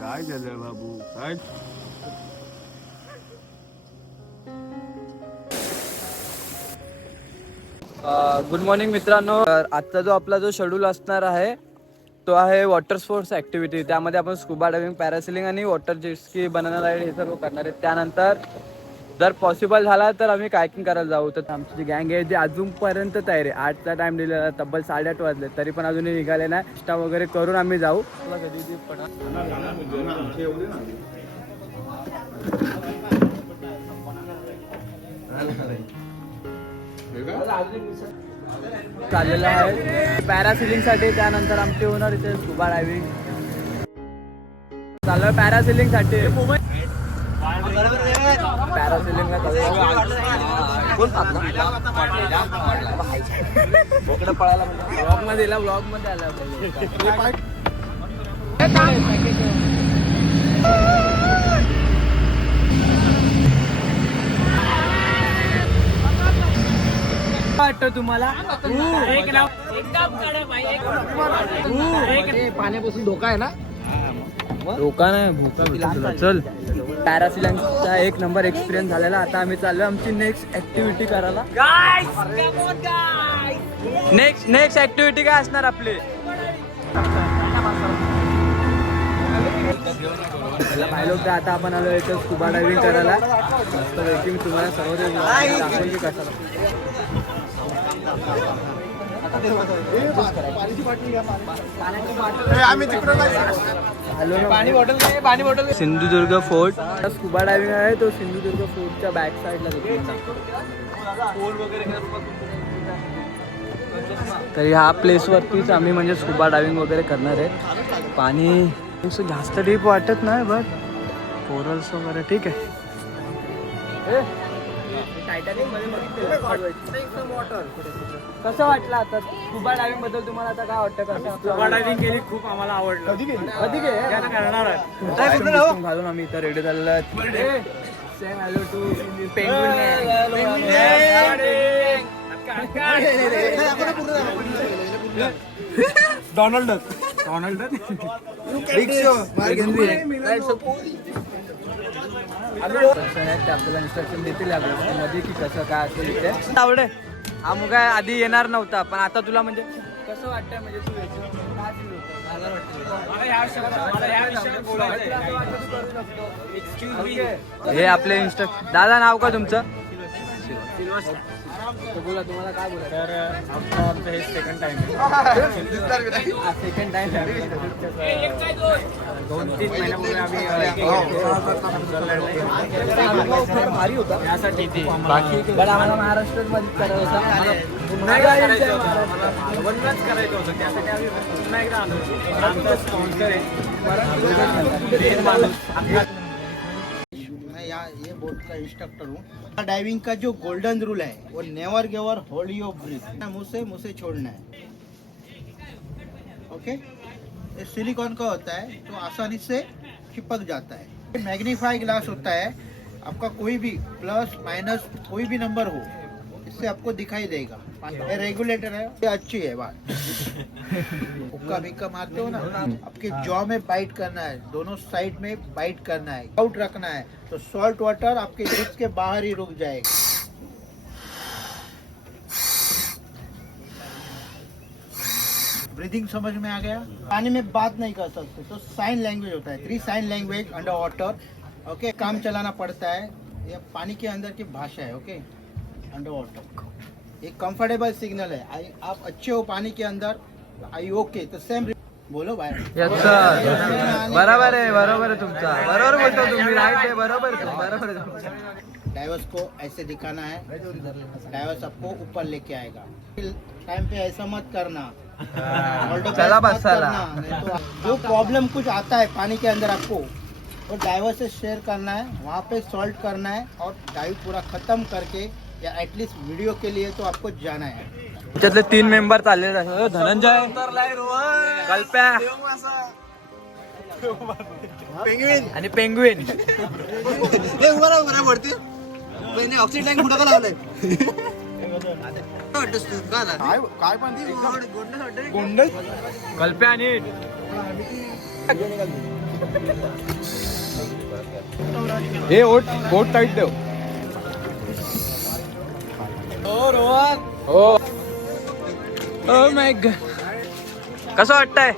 काय झालं बाबू काय? गुड मॉर्निंग मित्रांनो. आजचा जो आपला शेड्यूल असणार आहे तो आहे वॉटर स्पोर्ट्स ॲक्टिव्हिटी. त्यामध्ये आपण स्कुबा डायव्हिंग, पॅरासेलिंग आणि water jet ski, banana ride हे सर्व करणार आहे. त्यानंतर जर पॉसिबल झाला तर आम्ही कायकिंग करायला जाऊ. तर आमची जी गँग आहे जी अजूनपर्यंत तयारी, 8चा टाइम दिलेला, तब्बल 8:30 वाजले तरी पण अजूनही निघाले नाही. नाश्ता वगैरे करून आम्ही जाऊ. चाललेलं आहे पॅरासिलिंग साठी. त्यानंतर आमचे होणार इथे स्कुबा डायव्हिंग चालू आहे. पॅरासिलिंग साठी पॅरासिलिंगला ब्लॉग मध्ये आला वाटतं तुम्हाला? पाण्यापासून धोका आहे ना? धोका नाही, भूका तुला. चल, पॅरासिलिंगचा एक नंबर एक्सपिरियन्स झालेला. आता आम्ही चाललो आमची नेक्स्ट ऍक्टिव्हिटी करायला. नेक्स्ट ऍक्टिव्हिटी काय असणार आपली? पाहिलं होतं. आता आपण आलो इथं स्कुबा डायव्हिंग करायला. मस्त मी तुम्हाला सर्व दाखवेल की कसं. सिंधुदुर्ग फोर्ट स्कुबा डायव्हिंग आहे तो. सिंधुदुर्ग फोर्टच्या बॅक साईडला तर ह्या प्लेसवरतीच आम्ही म्हणजे स्कुबा डायव्हिंग वगैरे करणार आहे. पाणी जास्त डीप वाटत नाही, बट कोरल्स वगैरे ठीक आहे. कसं वाटलं आता स्कुबा डायव्हिंग बद्दल तुम्हाला? आता काय वाटतं? कसं स्कुबा डायव्हिंग केली, खूप आम्हाला आवडलं. कधी करणार आहे घालून आम्ही इथं रेडी झालेलो. सेम हॅलो टू डोनाल्ड आपल्याला इन्स्ट्रक्शन देतील मध्ये की कसं काय असेल इथे. आवडे हा मुगा आधी येणार नव्हता, पण आता तुला म्हणजे कसं वाटतंय? म्हणजे तू हे आपले दादा नाव का तुमचं? बोला, तुम्हाला काय बोला? तर आमचं हे सेकंड टाइम आहे. सेकंड टाइम 2-3 महिन्यापूर्वी आम्ही भारी होता. यासाठी ते पण आम्हाला महाराष्ट्रामध्ये करायचं करायचं होतं. त्यासाठी आम्ही पुन्हा एकदा आलो. आमचा स्पॉन्सर आहे. मैं ये बोट का इंस्ट्रक्टर हूँ. डाइविंग का जो गोल्डन रूल है वो नेवर गिवर होल्ड योर ब्रीथ. मुंह से छोड़ना है. ओके. ये सिलिकॉन का होता है तो आसानी से चिपक जाता है. मैग्नीफाई ग्लास होता है. आपका कोई भी प्लस माइनस कोई भी नंबर हो, इससे आपको दिखाई देगा. ये रेगुलेटर है, ये अच्छी है बात. हुक्का भिक्का मारते हो ना, आपके जॉ में बाइट करना है, दोनों साइड में बाइट करना है, आउट रखना है, तो सॉल्ट वाटर आपके लिप्स के बाहर ही रुक जाएगा. ब्रीदिंग समझ में आ गया? पानी में बात नहीं कर सकते तो साइन लैंग्वेज होता है. 3 sign language under water. Okay. काम चलाना पड़ता है. ये पानी के अंदर की भाषा है. ओके. अंडर वाटर एक कंफर्टेबल सिग्नल है. आप अच्छे हो पानी के अंदर, आई ओके. तो सेम बोलो भाई. बरोबर आहे तुमचा. बरोबर बोलतो तुम्ही. राईट आहे. बरोबर आहे. डाइवर्स को ऐसे दिखाना है. डाइवर्स आपको ऊपर लेके आएगा. टाइम पे ऐसा मत करना. चला बस चला. तो जो प्रॉब्लम कुछ आता है पानी के अंदर आपको, वो डाइवर से शेयर करना है. वहाँ पे सॉल्व करना है और डाइव पूरा खत्म करके या एटलीस्ट वीडियो के लिए तो आपको जाना है. त्यातले 3 मेंबर चाललेले आहेत. धनंजय, कल्प्या आणि पेंग्विन. ऑक्सिजन टँक कुठं लावलंय? काय पण गोंडस कल्प्या आणि हे ओट टाईट ठेव. हो ओ माय गॉड, कसं वाटतंय?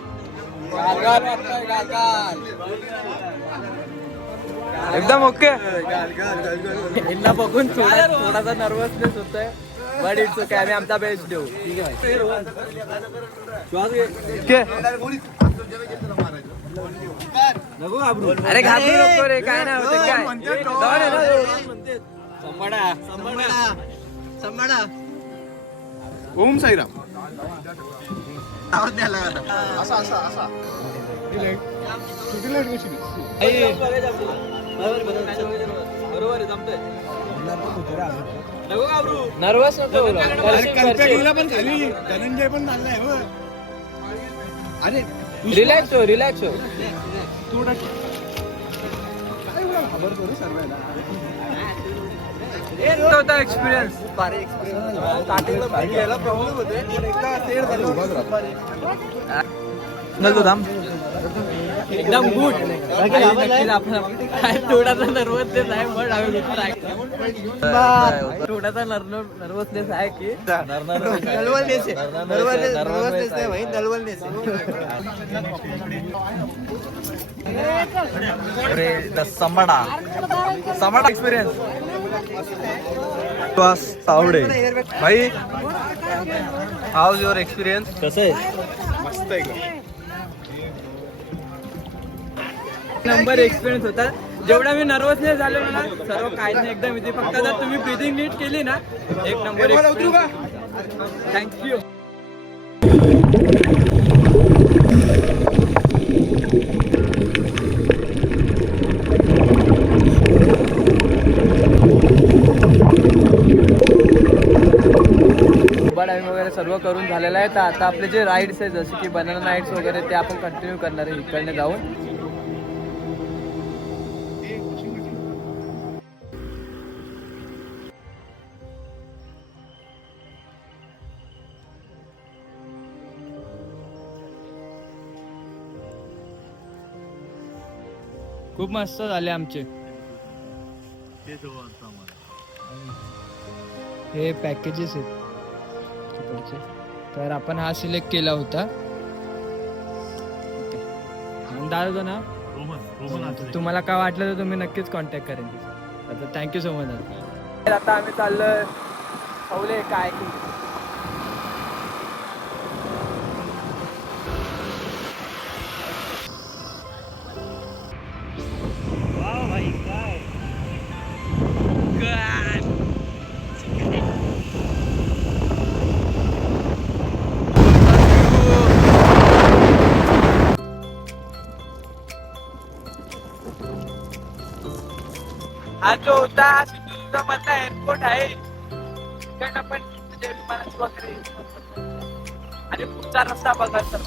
एकदम ओके. यांना बघून थोडासा नर्वसनेस होतोय, बट इट्स ओके. आम्ही आमचा बेस्ट देऊ. ठीक आहे. अरे घाबरू नको रे, काय नाही होते काय. ओम साईराम. असा असा असा नर्वस नको. धनंजय पण चाललाय. अरे रिलॅक्स हो, रिलॅक्स हो. होता एक्सपिरियन्स. एकदम गुड. थोडासा नर्वसनेस आहे, पण आम्ही थोडासा नर्वसनेस आहे की समाडा एक्सपिरियन्स. सावडे भाई, हाऊ इज युअर एक्सपिरियन्स? कसं आहे? मस्त आहे. नंबर एक्सपिरियन्स होता. जेवढा मी नर्वसनेस झालो ना, सर्व काही नाही, एकदम इथे. फक्त जर तुम्ही ब्रिदिंग नीट केली ना, एक number experience. Thank you. Scuba diving वगैरे सर्व करून झालेलं आहे. तर आता आपले जे राईड्स आहेत, जसे की बनाना राईड्स वगैरे, ते आपण कंटिन्यू करणार आहे इकडनं जाऊन. खूप मस्त झाले आमचे हे पॅकेजेस आहेत तिकडचे. तर आपण हा सिलेक्ट केला होता. दादा ना, तुम्हाला काय वाटलं तर तुम्ही नक्कीच कॉन्टॅक्ट करेन. आता थँक्यू सो मच. आता आम्ही चाललोय खवले काय की. हा जो होता सिंधुदुर्ग मधला एअरपोर्ट आहे, तिकडनं पण विमानाची वगैरे आणि पुढचा रस्ता बघा तर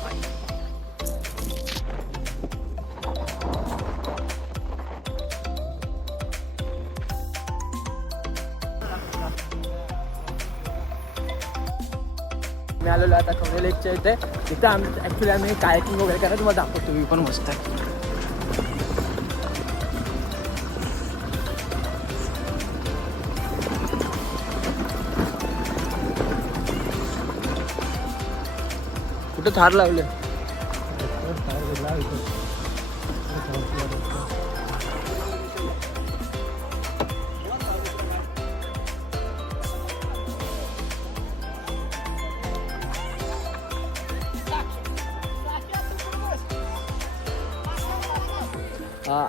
मी आलेलो आता खवले लेकच्या इथे. तिथं आम्ही कायकिंग वगैरे करायचं, तुम्हाला दाखवतो. तुम्ही पण मस्त आहे. कुठं थार लावले?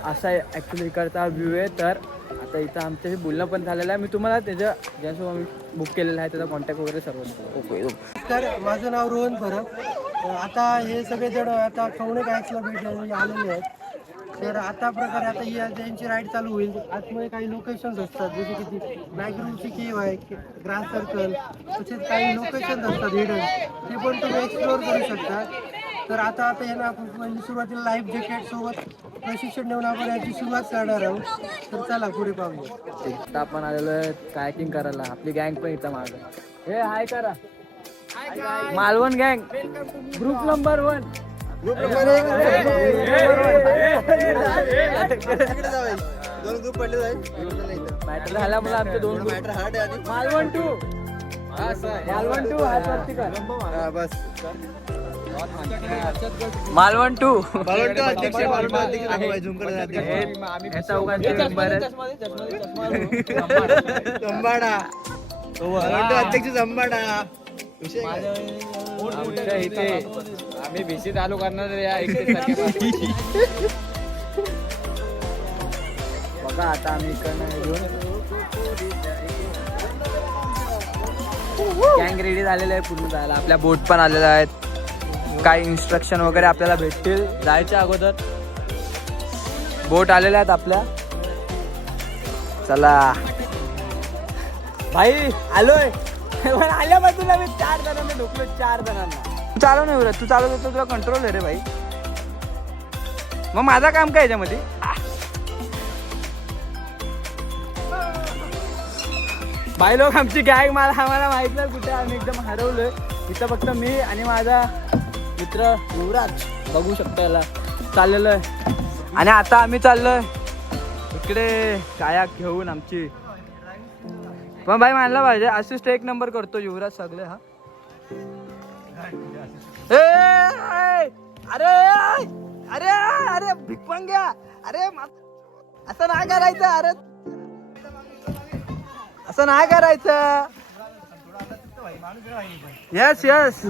असा ॲक्च्युली इकडचा व्ह्यू आहे. तर आता इथं आमचं हे बोलणं पण झालेलं आहे. मी तुम्हाला त्याच्या ज्यासोबत आम्ही बुक केलेलं आहे त्याचा कॉन्टॅक्ट वगैरे सर्व ओके. तर माझं नाव रोहन परब. आता हे सगळे जण आता खवणे कायक्सला भेटायला आलेले आहेत. तर आता प्रकारे आता ही त्यांची राईड चालू होईल. आतमध्ये काही लोकेशन्स असतात, जसे की ती मॅग्रूमची केव आहे, ग्रास सर्कल, तसेच काही लोकेशन्स असतात हिडन, ते पण तुम्ही एक्सप्लोअर करू शकता. तर आता यांना आपण पहिली सुरुवातीला लाईफ जॅकेट सोबत प्रशिक्षण देऊन आपण याची सुरुवात करणार आहोत. तर चला पुढे पाहूया. आता आपण आलेलो आहे कायकिंग करायला. आपली गँग पण इथं मागं. हे हाय करा. मालवण गँग ग्रुप नंबर 1. दोन ग्रुप पडले मॅटर झाला मला आमचे 2 मॅटर हार्ड आहे आणि मालवण 2. मालवण 2 हात वरती कर. बस मालवण 2. अध्यक्ष हे चौघांचे मेंबर आहेत. जंबाडा अध्यक्ष जंबाडा आमच्या इथे आम्ही भिशी चालू करणार या बघा आता आम्ही इकडनं घेऊन गँग रेडी झालेलं आहे पूर्ण जायला. आपल्या बोट पण आलेल्या आहेत. काही इन्स्ट्रक्शन वगैरे आपल्याला भेटतील जायच्या अगोदर. बोट आलेल्या आहेत आपल्या. चला भाई आलोय. आल्या बाजूला मी 4 जणांना ढोकलो. 4 जणांना. तू चालव नाही तू चालवत होतो तुला कंट्रोल आहे रे भाई. मग माझं काम काय याच्यामध्ये. भाई लोक आमची गॅग आम्हाला माहित नाही कुठे. आम्ही एकदम हरवलोय. इथं फक्त मी आणि माझा मित्र युवराज बघू शकता याला चाललेलो आहे. आणि आता आम्ही चाललोय इकडे काया घेऊन आमची. पण भाई मानला पाहिजे असिस्ट 1 नंबर करतो युवराज सगळे. हा अरे अरे अरे भिकपंग्या. अरे असं नाही करायचं. अरे असं नाही करायचं. यस यस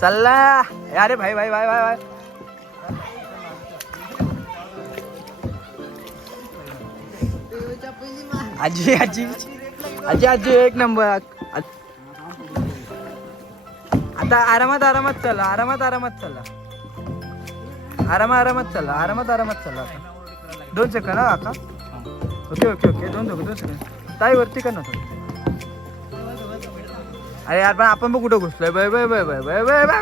चल्ला. अरे भाई भाई भाई भाई भाई आजी आजी आजी आजी 1 नंबर. आता आरामात आरामात चला. आरामात आरामात चला. आरामात चला. आरामात चला. 2 सेकंड हा काका. Okay okay okay 2 second. ताई वरती कर ना थोडं. अरे यार पण आपण बघ कुठं घुसलोय. Bye bye bye bye bye bye bye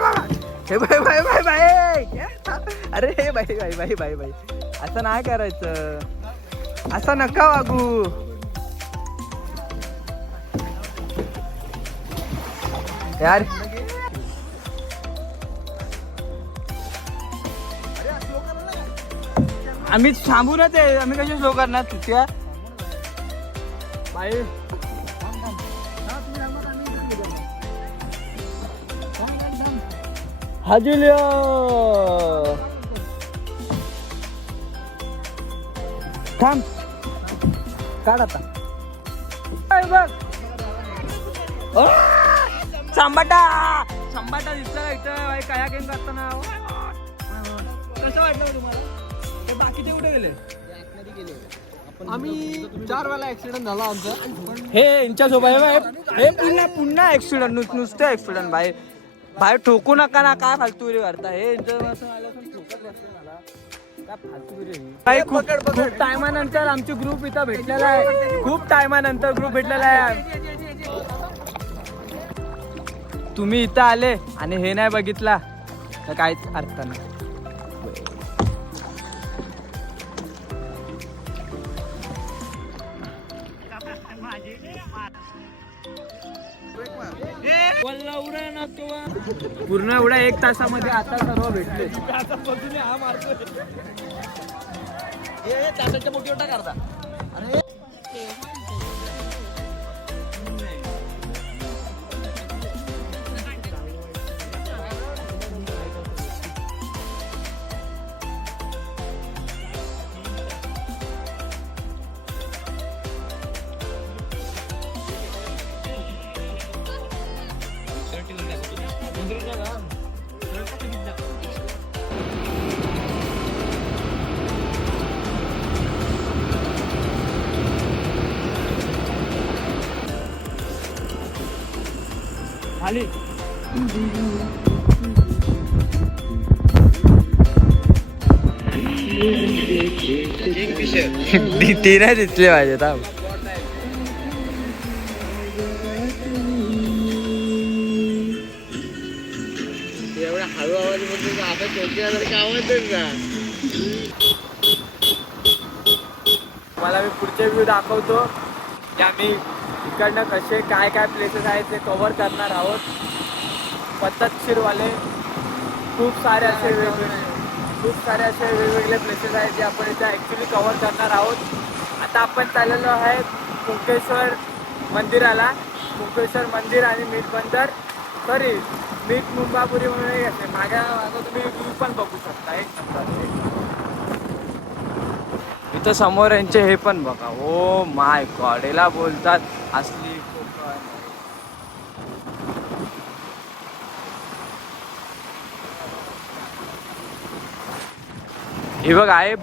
हे बाय बाय बाय बाय. अरे हे bye bye bye bye bye. असं नाही करायचं. असं नका वागू. यार आम्ही थांबूनच आहे. आम्ही कशी स्लो करणार तिथे बाई. हाजिलिया थांब काढ आता. संबाटा संबाटा दिसला इथं बाई. काया गेम करताना कसं वाटलं तुम्हाला. ते बाकीचे कुठे गेले. आम्ही 4 वेळा ऍक्सिडेंट झाला आमचा. हे यांच्या सोबत हे पुन्हा ऍक्सिडेंट. नुसतं ऍक्सिडेंट भाई. बाहेर ठोकू नका ना. काय फालतू करता. हे काही खूप टायमानंतर आमची ग्रुप इथं भेटलेला आहे. खूप टायमानंतर ग्रुप भेटलेला आहे. तुम्ही इथं आले आणि हे नाही बघितला तर काहीच अर्थ नाही. पूर्ण एवढ्या 1 तासामध्ये आता सर्व भेटले. तासाच्या मोठी ओटा करता. खाली ती नाही दिसले पाहिजे. थांब एवढा हळू आवाज मध्ये आता चौकीसारखा आवाजच ना. मला मी पुढचे व्ह्यू दाखवतो की आम्ही इकडनं कसे काय काय प्लेसेस आहेत ते कव्हर करणार आहोत पद्धतशीरवाले. खूप सारे असे वेगवेगळे प्लेसेस आहेत जे आपण इथे ॲक्च्युली कव्हर करणार आहोत. आता आपण चाललेलो आहे कुंकेश्वर मंदिराला. कुंकेश्वर मंदिर आणि मीठ बंदर सॉरी मीठ मुंबापुरी म्हणून एक असे मागं तुम्ही व्ह्यू पण बघू शकता. एक नंबर. इथं समोर यांचे हे पण बघा. ओ माय गॉड, याला बोलतात असली कोकण. हे बघ आहे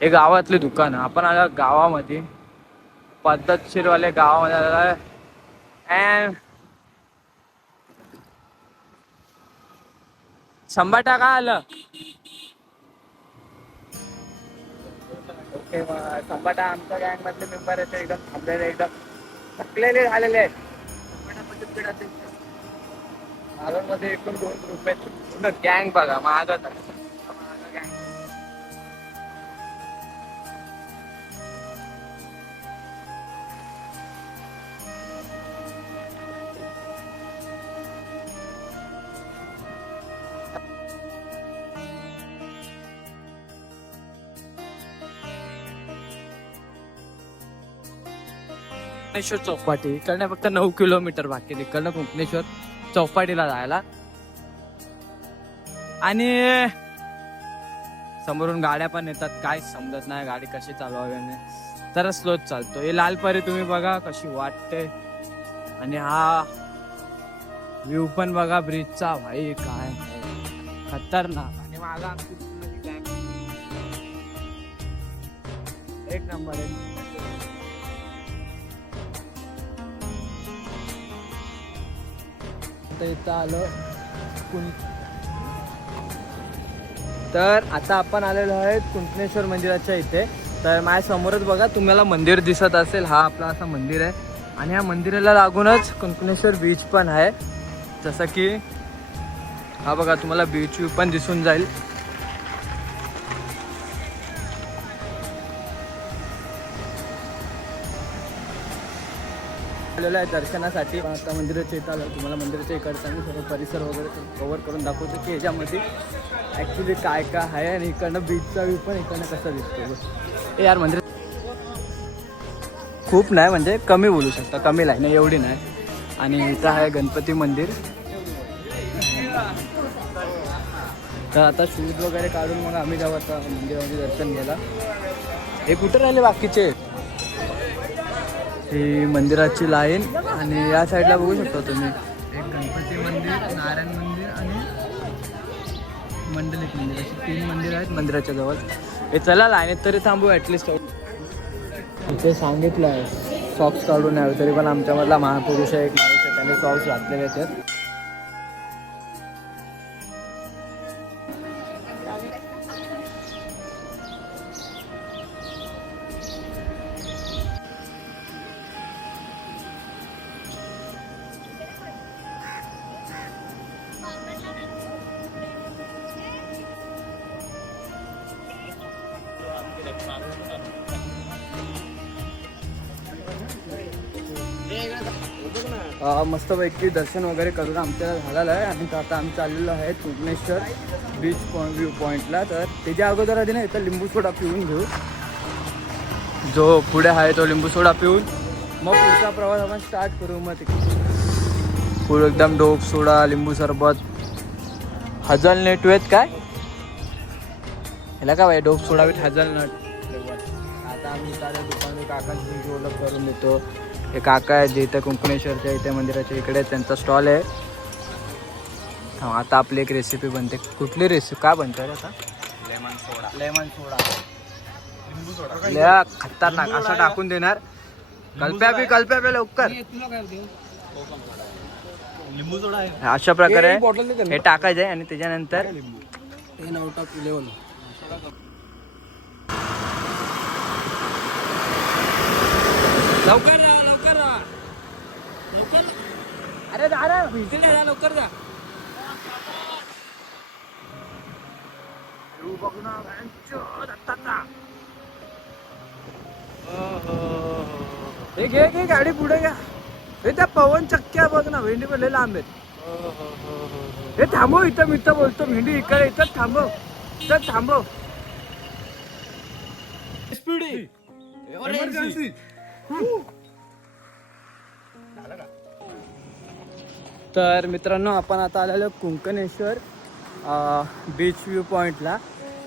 हे गावातले दुकान. आपण आला गावामध्ये पद्धतशीरवाले गावामध्ये आलेला आहे. संबाटा का आलं ओके. संबाटा आमच्या गँग मधले मेंबर आहेत एकदम थांबलेले एकदम थकलेले झालेले आहेत. मध्ये एकूण 2 ग्रुप आहेत. पूर्ण गँग बघा महागत आहे. कुंकणेश्वर चौपाटी इकडनं फक्त 9 किलोमीटर बाकी इकडनं कुंकणेश्वर चौपाटीला जायला. आणि समोरून गाड्या पण येतात. काय समजत नाही गाडी कशी चालवावी. तर स्लोच चालतो. हे लालपरी तुम्ही बघा कशी वाटते. आणि हा व्ह्यू पण बघा ब्रिजचा. भाई काय खतरनाक. आणि मागा आमची एक नंबर आहे. इथं आलो तर आता आपण आलेलो आहे कुंकणेश्वर मंदिराच्या इथे. तर माझ्या समोरच बघा तुम्हाला मंदिर दिसत असेल. हा आपला असा मंदिर आहे. आणि ह्या मंदिराला लागूनच कुंकणेश्वर बीच पण आहे. जसं की हा बघा तुम्हाला बीच व्ह्यू पण दिसून जाईल. आलेलं आहे दर्शनासाठी. आता मंदिराच्या इथं आलं. तुम्हाला मंदिराच्या इकडचा मी सर्व परिसर वगैरे कव्हर करून दाखवतो की ह्याच्यामध्ये ॲक्च्युली काय काय आहे. आणि इकडनं बीचचा व्ह्यू पण इकडनं कसा दिसतो. यार मंदिर खूप नाही म्हणजे कमी बोलू शकता. कमी लाईन एवढी नाही. आणि इथं आहे गणपती मंदिर. तर आता शूज वगैरे काढून मग आम्ही जाऊ आता मंदिरामध्ये दर्शन घ्यायला. हे कुठं राहिले बाकीचे. ही मंदिराची लाईन. आणि या साईडला बघू शकता तुम्ही एक गणपती मंदिर, नारायण मंदिर आणि मंडलिक मंदिर अशी 3 मंदिर आहेत मंदिराच्या जवळ. हे चला लाईनीत तरी थांबू ॲटलिस्ट. इथे सांगितलं आहे सॉक्स काढून यावे. तरी पण आमच्यामधला महापुरुष आहे एक माणूस आहे त्याने सॉक्स घातलेले आहेत. मस्तपैकी दर्शन वगैरे करून आमच्या झालेलं आहे. आणि आता आम्ही चाललेलो आहे कुंकणेश्वर बीच व्ह्यू पॉईंटला. तर त्याच्या अगोदर आधी ना इथं लिंबू सोडा पिऊन घेऊ. जो पुढे आहे तो लिंबू सोडा पिऊन मग पुढचा प्रवास आपण स्टार्ट करू. मग पुढे एकदम डोप सोडा, लिंबू सरबत, हजलनट आहेत काय ह्याला काय बाय डोप सोडा विथ हजलनट. आता आम्ही त्या दुकान काकांची ओळख करून देतो. हे काका आहेत जे इथं कुंकणेश्वरच्या इथे मंदिराच्या इकडे त्यांचा स्टॉल आहे. आता आपली एक रेसिपी बनते. कुठली रेसिपी काय बनते आता. लेमन सोडा. लिंबू सोडा खतरनाक असं टाकून देणार. कल्प्या पे लवकर. लिंबू सोडा आहे. अशा प्रकारे हे टाकायचं आहे. आणि त्याच्यानंतर 10 out of 11. लवकर अरे लवकर जा. हे घे घे गाडी पुढे घ्या. हे त्या पवन चक्क्या बघ ना, भेंडी पण लय लांब आहेत. हे थांबव, इथं मी तर बोलतो भेंडी इकडे, इथं थांबव, इथं थांबव. तर मित्रांनो, आपण आता आलेलो कुंकणेश्वर बीच व्ह्यू पॉईंटला.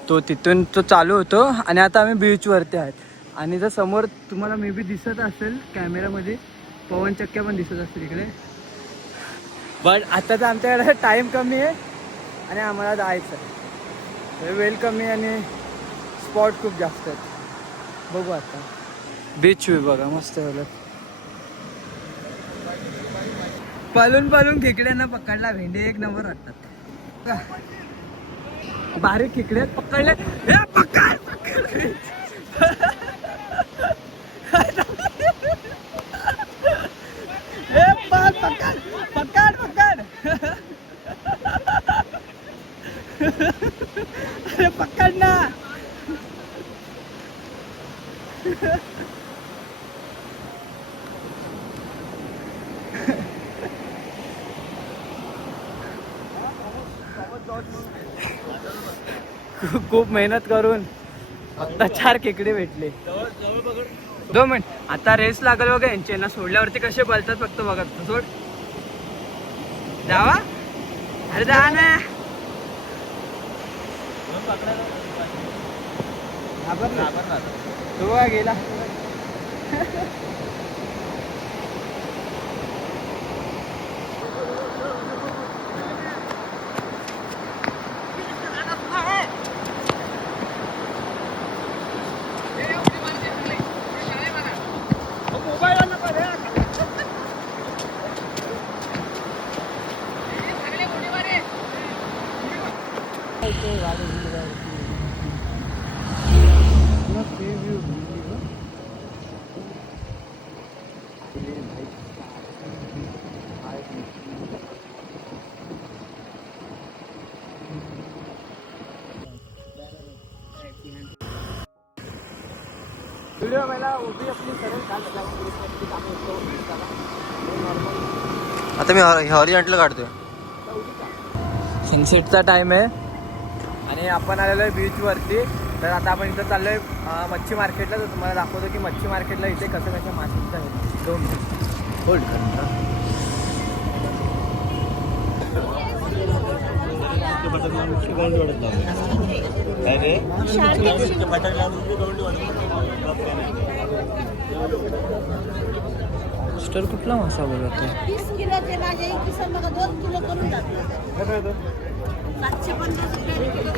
तो तिथून तो चालू होतो आणि आता आम्ही बीचवरती आहेत. आणि जर समोर तुम्हाला मे बी दिसत असेल कॅमेरामध्ये, पवन चक्क्या पण दिसत असतील इकडे. बट आता तर आमच्याकडे टाईम कमी आहे आणि आम्हाला जायचं आहे. वेळ कमी आणि स्पॉट खूप जास्त आहेत. बघू आता बीच व्ह्यू बघा, मस्त आहे. पळून पळून खेकड्यांना पकडला, भेंडे एक नंबर वाटतात. बारीक खेकडे पकडले. पकड पकड. पकड पकड पकड. अरे पकड ना. खूप मेहनत करून फक्त 4 खेकडे भेटले. 2 मिनिट. आता रेस लागल बघा यांचे ना, सोडल्यावरती कसे बोलतात फक्त बघा. सोड जावा. अरे जा ना. तो गेला. व्हिडिओ मला उभी आपली सरळ आता मी हॉरिझॉन्टल काढतोय. सनसेटचा टाइम आहे आणि आपण आलेलो आहे बीचवरती. तर आता आपण इथं चाललो आहे मच्छी मार्केटला. तर तुम्हाला दाखवतो की मच्छी मार्केटला इथे कसं कसं माशांचं आहे. 2 मिनिट होल्ड कर. स्टर कुठला मासा बोलत आहे? 30 किलोचे माझे एक किसन बघा 2 किलो करून जातात. 750 रुपये किलो.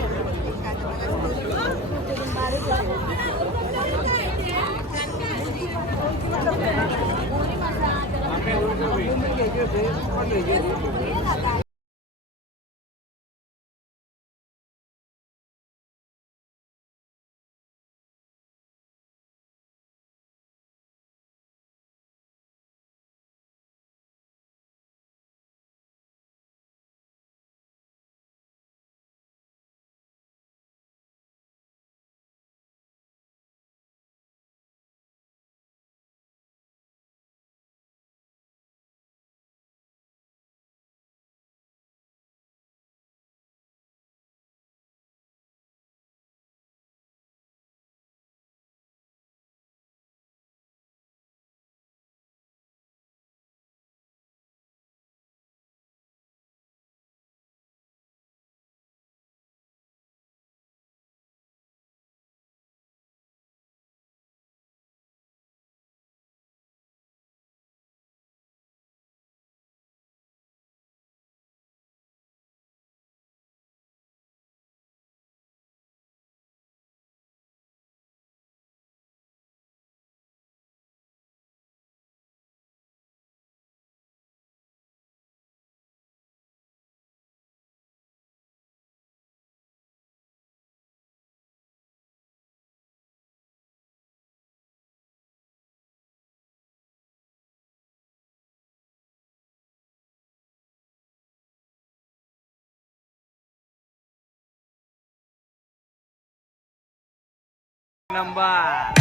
नंबर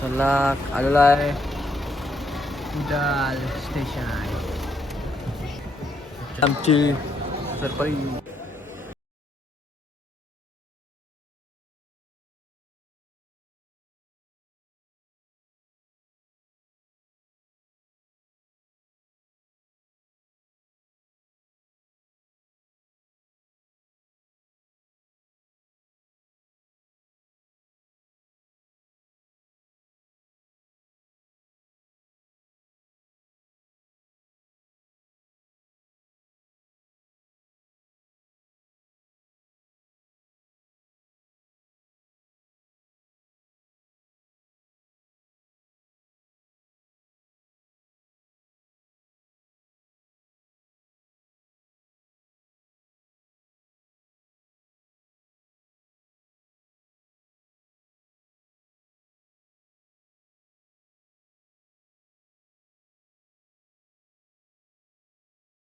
चला आलेला आहे स्टेशन आमची सरपरी